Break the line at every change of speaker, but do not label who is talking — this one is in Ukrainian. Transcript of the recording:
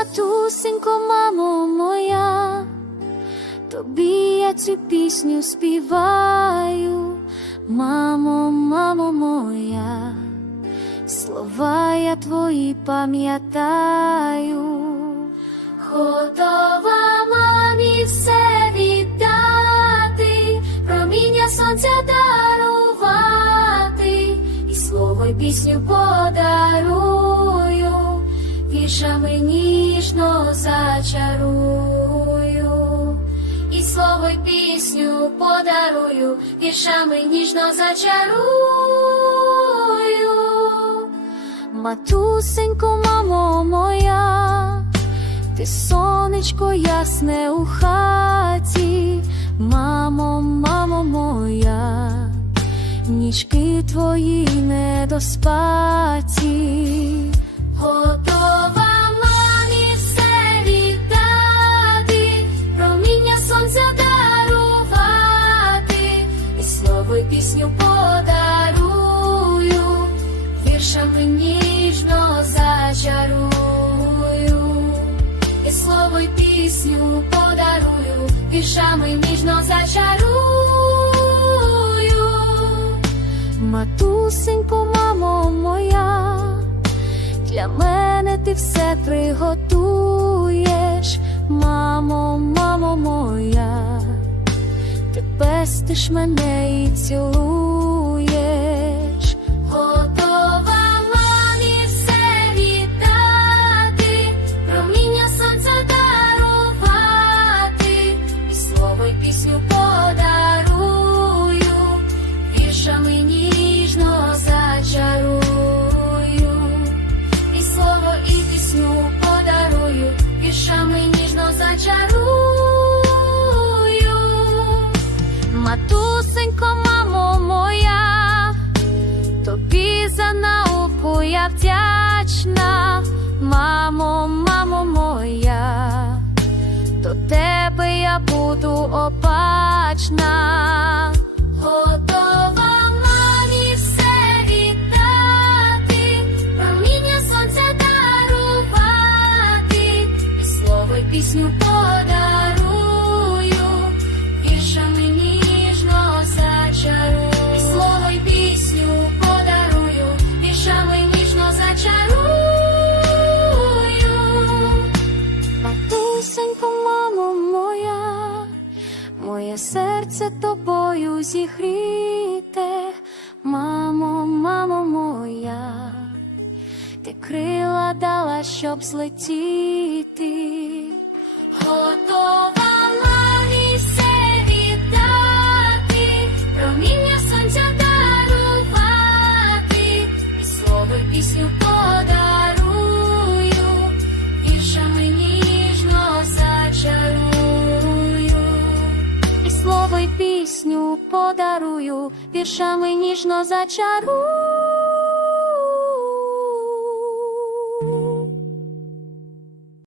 матусенько, мамо моя, тобі я цю пісню співаю, мамо, мамо моя, слова я твої пам'ятаю, готова мамі все віддати, проміння сонця дарувати, і слово й пісню подарую, віршами ніжно зачарую, і слово й пісню подарую, віршами ніжно зачарую. Матусенько, мамо моя, ти сонечко ясне у хаті, мамо, мамо моя, нічки твої недоспаті. Готова мамі все віддати, проміння сонця дарувати, і слово й пісню подарую, віршами ніжно зачарую, і слово й пісню подарую, віршами ніжно зачарую. Для мене ти все приготуєш, мамо, мамо моя, ти пестиш мене і цілуєш, зачарую. Матусенько, мамо моя, тобі за науку я вдячна, мамо, мамо моя, до тебе я буду опачна. Пісню подарую, віршами ніжно зачарую, слово й пісню подарую, віршами ніжно зачарую. Матусенько, мамо моя, моє серце тобою зігріте, мамо, мамо моя, ти крила дала, щоб злетіти. Пісню подарую, віршами ніжно зачарую.